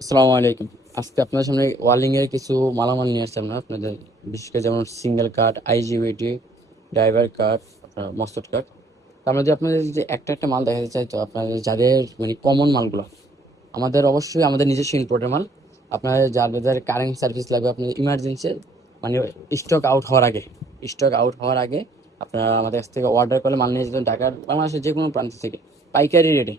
আসসালামু আলাইকুম। আজকে আপনাদের সামনে ওয়ার্লিং এর কিছু মালামাল নিয়ে আসছি আমরা আপনাদের, বিশেষ করে যেমন সিঙ্গেল কার্ড, আইজিবিটি, ড্রাইভার কার্ড, আপনার মস্টার্ড কার্ড। আমরা যদি আপনাদের যে একটা একটা মাল দেখাতে চাই, তো আপনাদের যাদের মানে কমন মালগুলো আমাদের অবশ্যই আমাদের নিজস্ব ইম্পোর্টের মাল। আপনার যাদের কারেন্ট সার্ভিস লাগবে, আপনার ইমার্জেন্সি মানে স্টক আউট হওয়ার আগে আপনারা আমাদের কাছ থেকে অর্ডার করলে মাল নিয়ে যেতেন ঢাকার বাংলাদেশের যে কোনো প্রান্ত থেকে পাইকারি রেটে।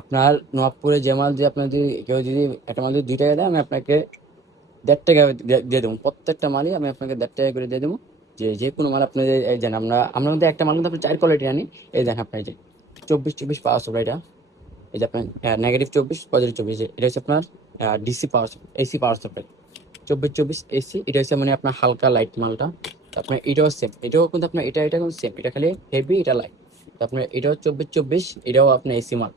আপনার নবাবপুরে যে মাল, যে আপনার যদি কেউ যদি একটা মাল যদি 2 টাকা দেয়, আমি আপনাকে 1.5 টাকা দিয়ে দেবো। প্রত্যেকটা মালই আমি আপনাকে 1.5 টাকা করে দিয়ে দেবো। যে যে কোনো মাল আপনি এই দেন, আমরা মধ্যে একটা মাল কিন্তু আপনি 4 কোয়ালিটি আনি। এই দেন আপনার, এই যে 24-24 পাওয়ার সাপ্লাই, এটা এই যে আপনার -24, +24, এটা হচ্ছে আপনার DC power, AC power supply. 24-24 AC, এটা হচ্ছে মানে আপনার হালকা লাইট মালটা। আপনার এটাও সেম, এটাও কিন্তু আপনার এটা কিন্তু সেম, এটা খালি হেভি, এটা লাইট। আপনার এটাও 24-24, এটাও আপনার এসি মাল।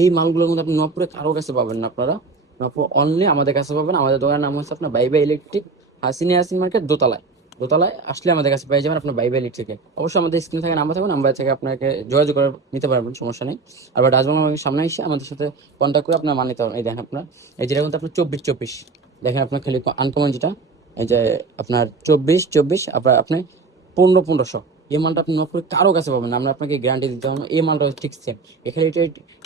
এই মালগুলোর মধ্যে আপনি নপুরে কারো কাছে পাবেন না। আপনারা নপুর অনলি আমাদের কাছে পাবেন। আমাদের দোকানের নাম হচ্ছে আপনার বাইবা ইলেকট্রিক, হাসিন মার্কেট, দোতলায়। দোতলায় আসলে আমাদের কাছে পেয়ে যাবেন আপনার বাইবা ইলেকট্রিকে। অবশ্যই আমাদের স্ক্রিনে থাকে নাম্বার, থাকবে নাম্বার থেকে আপনাকে যোগাযোগ করে নিতে পারবেন, সমস্যা নেই। আবার ডাচবাংলা আমাদের সামনে এসে আমাদের সাথে কন্ট্যাক্ট করে আপনার মাল নিতে পারবেন। এই দেখেন আপনার, এই যেটা কিন্তু আপনার 24-24, দেখেন আপনার খালি আনকমন যেটা, এই যে আপনার 24-24, আবার আপনি 15-1500, এই মালটা আপনি নপুরে কারো কাছে পাবেন না। আমরা আপনাকে গ্যারান্টি দিতে পারবো, এই মালটা ঠিক সেম। এখানে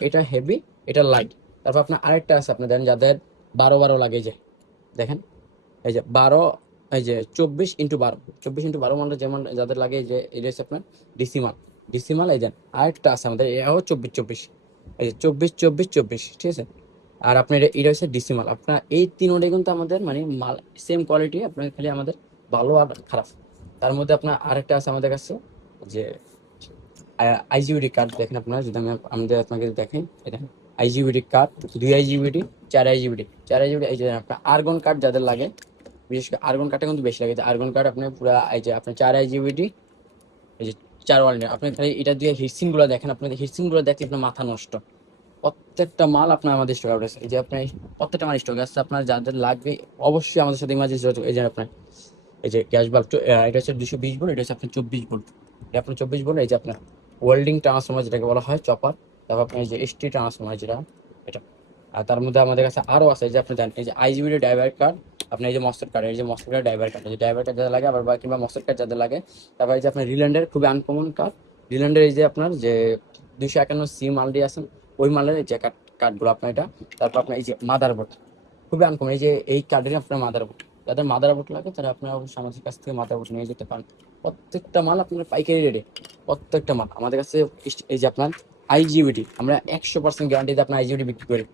এটা হেভি, এটা লাইট। তারপর আপনার আরেকটা আছে, আপনি দেন যাদের 12-12 লাগে, এই যে দেখেন, এই যে 12, এই যে 24x12, 24x12 মালটা যেমন যাদের লাগে, এই যে এটা হচ্ছে আপনার ডিসিমাল। ডিসিমাল এই যে আরেকটা আছে আমাদের, এও 24-24, এই যে 24-24-24, ঠিক আছে। আর আপনার এটা হচ্ছে ডিসিমাল। আপনার এই তিনটাই কিন্তু আমাদের মানে মাল সেম কোয়ালিটি, আপনার খালি আমাদের ভালো আর খারাপ। তার মধ্যে আপনার আরেকটা আছে আমাদের কাছে, যে আইজিবিটি কার্ড। দেখেন আপনারা, যদি আমাদের আপনাকে দেখেন, এই দেখেন আইজিবিটি কার্ড, 2 আইজিবিটি, 4 আইজিবিটি, 4 আইজিবিটি। এই যে আপনার আর্গন কার্ড যাদের লাগে, বিশেষ করে আর্গন কার্ডটা কিন্তু বেশি লাগে। আর্গন কার্ড আপনার পুরো, এই যে আপনার 4 আইজিবিটি, এই যে 4 ওয়ার্ল্ডের। আপনি খালি এটা দিয়ে হিটসিং গুলো দেখেন, আপনাদের হিটসিং গুলো দেখলে আপনার মাথা নষ্ট। প্রত্যেকটা মাল আপনার আমাদের স্টক আউট আছে। এই যে আপনার প্রত্যেকটা মাল স্টক আছে। আপনার যাদের লাগবে অবশ্যই আমাদের সাথে ইমার্জেন্সি। এই যে আপনার, এই যে গ্যাস বাল্ব, এটা হচ্ছে 220 ভোল্ট, এটা হচ্ছে আপনার 24 ভোল্ট। এটা আপনার 24 ভোল্ট। এই যে আপনার ওয়েল্ডিং ট্রান্সফরমার যেটাকে বলা হয় চপার। তারপর আপনার এই যে এসটি ট্রান্সফরমার যেটা, এটা। আর তার মধ্যে আমাদের কাছে আরও আছে, এই যে আপনি জানেন, এই যে আইজিবিটি ড্রাইভার কার্ড, আপনার এই যে মস্টার কার্ড, এই যে মস্টার কার্ড ড্রাইভার কার্ড, এই যে ড্রাইভার কার্ড যাদের লাগে, আবার বা কিংবা মস্টার কার্ড যাদের লাগে। তারপর এই যে আপনার রিল্যান্ডের খুবই আনকমন কার্ড, রিল্যান্ডের এই যে আপনার যে 251 সি মালটি আছেন, ওই মালের এই যে কার্ডগুলো আপনার এটা। তারপর আপনার এই যে মাদারবোর্ড, খুবই আনকমন, এই যে এই কার্ডের আপনার মাদারবোর্ড, যাদের মাদারবোর্ড লাগে তারা আপনারা অবশ্যই আমাদের কাছ থেকে মাদারবোর্ড নিয়ে যেতে পারেন। প্রত্যেকটা মাল আপনার পাইকারি রেটে, প্রত্যেকটা মাল আমাদের কাছে। এই যে আপনার আইজিবিটি, আমরা 100% গ্যারান্টিতে আপনার আইজিবিটি বিক্রি করি।